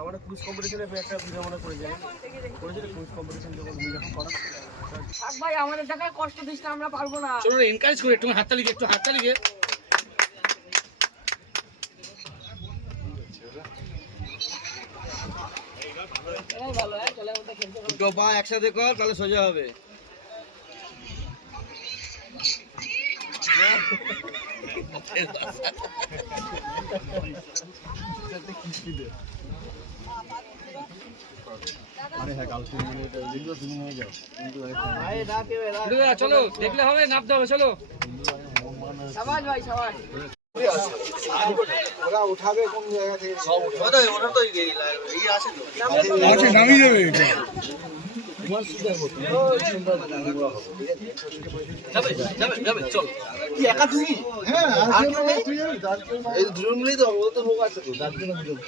আমরা কুইজ কম্পিটিশনে একটা ভিডিও মনে করেছিলাম কুইজ কম্পিটিশন যখন করা থাক ভাই আমাদের দেখায় কষ্ট দিস না, আমরা পারবো না। চলো এনকারেজ করে একটু হাততালি দিয়ে, একটু হাততালি দিয়ে। ভালো চলে ওটা খেলতে পারবো। দুটো পা একসাথে কর তাহলে সোজা হবে। চলো দেখলে হবে, নামতে হবে, চলো। সাবাস ভাই সাবাস। ওরা উঠাবে কোন জায়গা থেকে? ওরা তো এই আছে তো, আছে নামিয়ে দেবে এটা। যাবে চল। কি একা তুমি? হ্যাঁ আর কেউ নেই? এই দুজন মিলেই তো, ও তো লোক আছে তো, 4 জন।